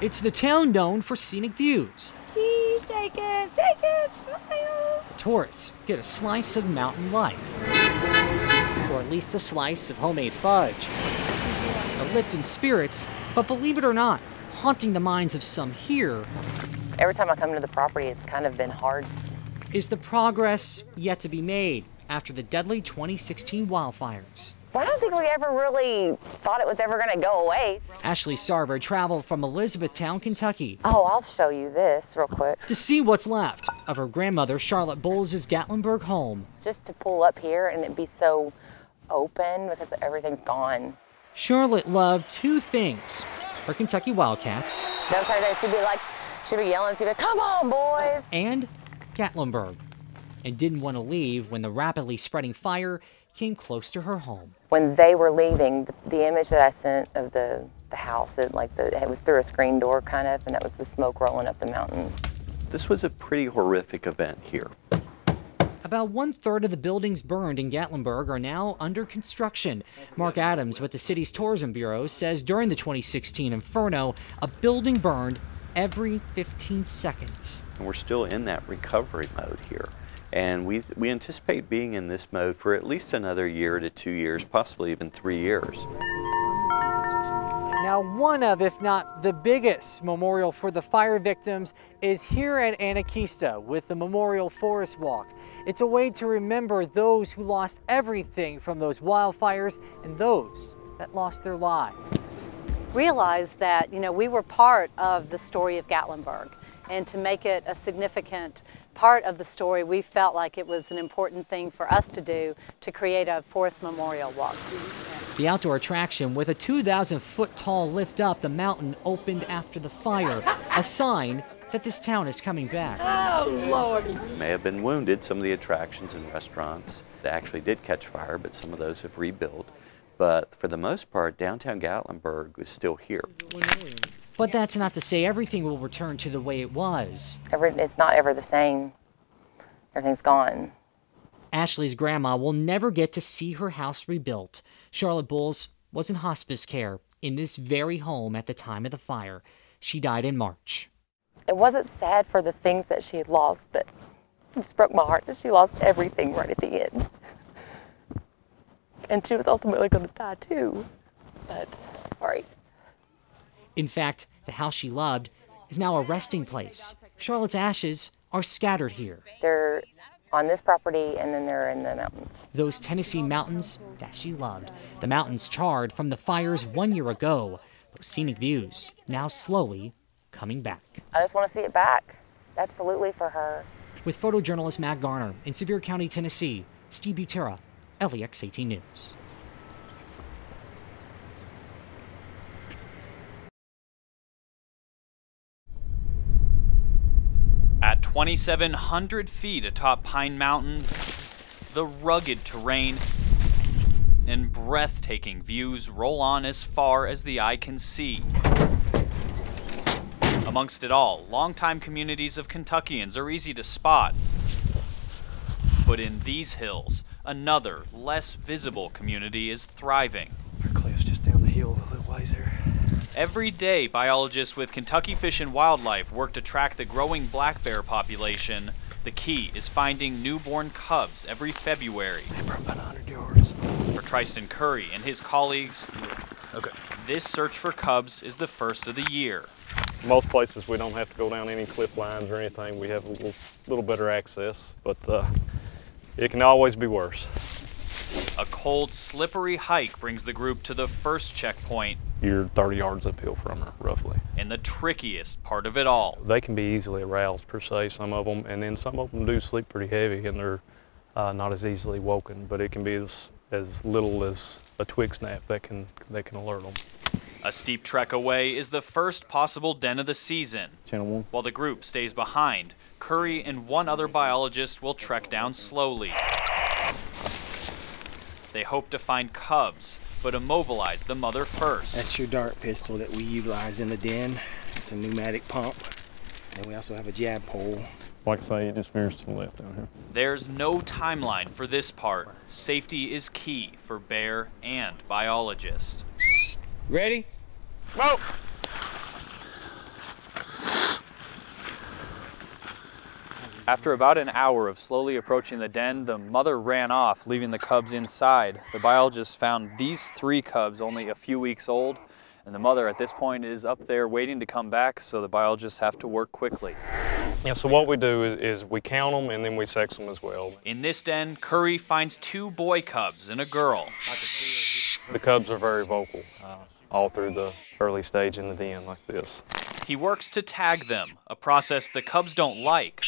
It's the town known for scenic views. Cheese, take it, smile. Tourists get a slice of mountain life, or at least a slice of homemade fudge. A lift in spirits, but believe it or not, haunting the minds of some here. Every time I come to the property, it's kind of been hard. Is the progress yet to be made after the deadly 2016 wildfires? Well, I don't think we ever really thought it was ever going to go away. Ashley Sarver traveled from Elizabethtown, Kentucky. Oh, I'll show you this real quick. To see what's left of her grandmother Charlotte Bowles' Gatlinburg home. Just to pull up here and it be so open because everything's gone. Charlotte loved two things: her Kentucky Wildcats. That was her day. She'd be yelling, she'd be like, come on, boys. And Gatlinburg. And didn't want to leave when the rapidly spreading fire came close to her home. When they were leaving, the image that I sent of the house, it was through a screen door kind of, and that was the smoke rolling up the mountain. This was a pretty horrific event here. About 1/3 of the buildings burned in Gatlinburg are now under construction. Mark Adams with the city's tourism bureau says during the 2016 inferno, a building burned every 15 seconds. And we're still in that recovery mode here. And we anticipate being in this mode for at least another year to 2 years, possibly even 3 years. Now, one of, if not the biggest memorial for the fire victims is here at Anakeesta with the Memorial Forest Walk. It's a way to remember those who lost everything from those wildfires and those that lost their lives. Realize that, we were part of the story of Gatlinburg, and to make it a significant part of the story, we felt like it was an important thing for us to do to create a forest memorial walk. The outdoor attraction with a 2,000-foot tall lift up the mountain opened after the fire, a sign that this town is coming back. Oh, Lord. May have been wounded. Some of the attractions and restaurants that actually did catch fire, but some of those have rebuilt. But for the most part, downtown Gatlinburg is still here. But that's not to say everything will return to the way it was. It's not ever the same. Everything's gone. Ashley's grandma will never get to see her house rebuilt. Charlotte Bowles was in hospice care in this very home at the time of the fire. She died in March. It wasn't sad for the things that she had lost, but it just broke my heart that she lost everything right at the end. And she was ultimately going to die too, but sorry. In fact, the house she loved is now a resting place. Charlotte's ashes are scattered here. They're on this property and then they're in the mountains. Those Tennessee mountains that she loved. The mountains charred from the fires 1 year ago. Those scenic views now slowly coming back. I just want to see it back. Absolutely for her. With photojournalist Matt Garner in Sevier County, Tennessee, Steve Butera, LEX 18 News. At 2,700 feet atop Pine Mountain, the rugged terrain and breathtaking views roll on as far as the eye can see. Amongst it all, longtime communities of Kentuckians are easy to spot. But in these hills, another, less visible community is thriving. Our cliff's just down the hill a little ways here. Every day, biologists with Kentucky Fish and Wildlife work to track the growing black bear population. The key is finding newborn cubs every February. They're about 100 yards. For Tristan Curry and his colleagues, this search for cubs is the first of the year. Most places we don't have to go down any cliff lines or anything. We have a little better access, but it can always be worse. A cold, slippery hike brings the group to the first checkpoint. You're 30 yards uphill from her, roughly. And the trickiest part of it all. They can be easily aroused, per se, some of them, and then some of them do sleep pretty heavy, and they're not as easily woken, but it can be as little as a twig snap that can alert them. A steep trek away is the first possible den of the season. While the group stays behind, Curry and one other biologist will trek down slowly. They hope to find cubs, but immobilize the mother first. That's your dart pistol that we utilize in the den. It's a pneumatic pump. And we also have a jab pole. Like I say, it just veers to the left down here. There's no timeline for this part. Safety is key for bear and biologist. Ready? Go! After about an hour of slowly approaching the den, the mother ran off, leaving the cubs inside. The biologist found these 3 cubs only a few weeks old, and the mother at this point is up there waiting to come back, so the biologists have to work quickly. Yeah, so what we do is we count them and then we sex them as well. In this den, Curry finds 2 boy cubs and a girl. The cubs are very vocal all through the early stage in the den like this. He works to tag them, a process the cubs don't like,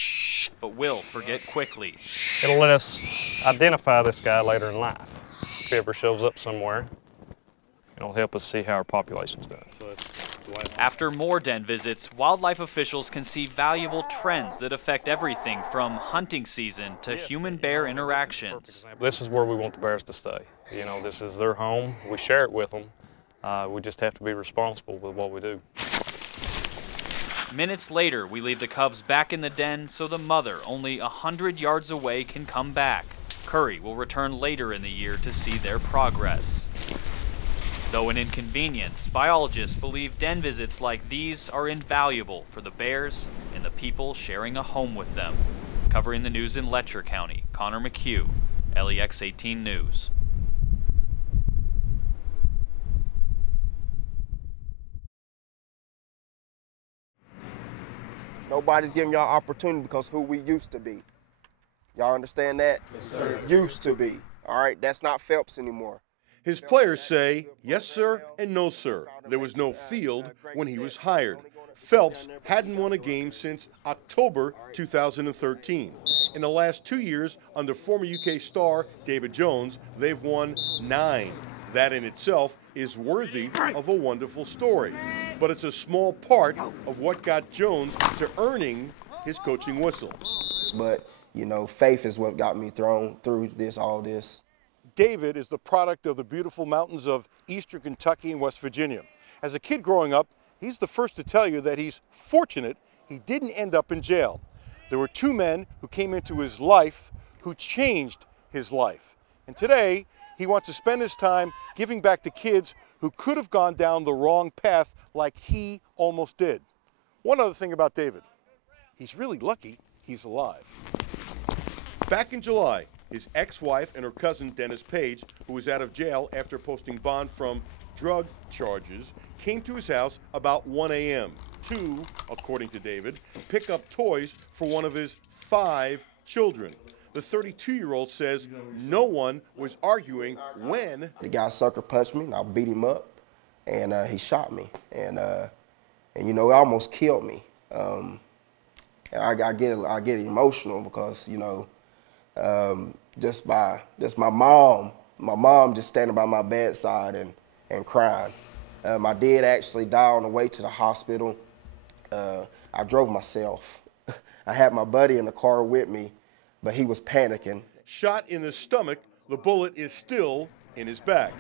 but will forget quickly. It'll let us identify this guy later in life. If he ever shows up somewhere, it'll help us see how our population's doing. After more den visits, wildlife officials can see valuable trends that affect everything from hunting season to human-bear interactions. This is where we want the bears to stay. You know, this is their home. We share it with them. We just have to be responsible with what we do. Minutes later, we leave the cubs back in the den so the mother, only 100 yards away, can come back. Curry will return later in the year to see their progress. Though an inconvenience, biologists believe den visits like these are invaluable for the bears and the people sharing a home with them. Covering the news in Letcher County, Connor McHugh, LEX 18 News. Nobody's giving y'all opportunity because who we used to be. Y'all understand that? Yes, sir. Used to be. All right, that's not Phelps anymore. His players say, yes, sir, and no, sir. There was no field when he was hired. Phelps hadn't won a game since October 2013. In the last 2 years, under former UK star David Jones, they've won 9. That in itself is worthy of a wonderful story. But it's a small part of what got Jones to earning his coaching whistle. But, you know, faith is what got me thrown through all this. David is the product of the beautiful mountains of eastern Kentucky and West Virginia. As a kid growing up, he's the first to tell you that he's fortunate he didn't end up in jail. There were 2 men who came into his life who changed his life. And today, he wants to spend his time giving back to kids who could have gone down the wrong path like he almost did. One other thing about David, he's really lucky he's alive. Back in July, his ex-wife and her cousin, Dennis Page, who was out of jail after posting bond from drug charges, came to his house about 1 a.m. to, according to David, pick up toys for one of his 5 children. The 32-year-old says no one was arguing when the guy sucker punched me, and I beat him up, and he shot me, and you know, it almost killed me. And I get emotional because, you know, just my mom just standing by my bedside and crying. My dad actually died on the way to the hospital. I drove myself. I had my buddy in the car with me, but he was panicking. Shot in the stomach, the bullet is still in his back.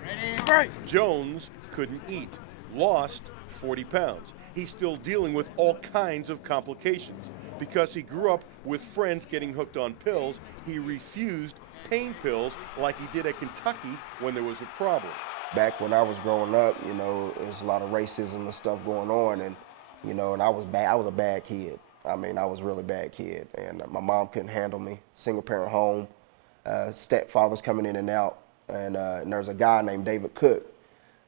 Jones couldn't eat, lost 40 pounds. He's still dealing with all kinds of complications. Because he grew up with friends getting hooked on pills, he refused pain pills like he did at Kentucky when there was a problem. Back when I was growing up, you know, there was a lot of racism and stuff going on, and, you know, and I was a bad kid. I mean, I was a really bad kid, and my mom couldn't handle me. Single parent home, stepfathers coming in and out, and there's a guy named David Cook,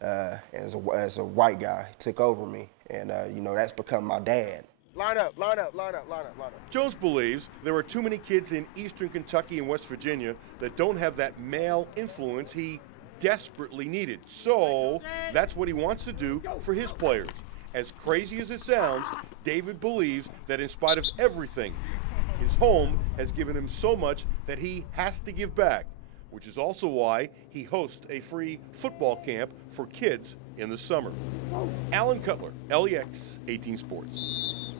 as a white guy, he took over me, and you know, that's become my dad. Line up, line up, line up, line up, line up. Jones believes there are too many kids in eastern Kentucky and West Virginia that don't have that male influence he desperately needed. So that's what he wants to do for his players. As crazy as it sounds, David believes that in spite of everything, his home has given him so much that he has to give back, which is also why he hosts a free football camp for kids in the summer. Alan Cutler, LEX 18 Sports.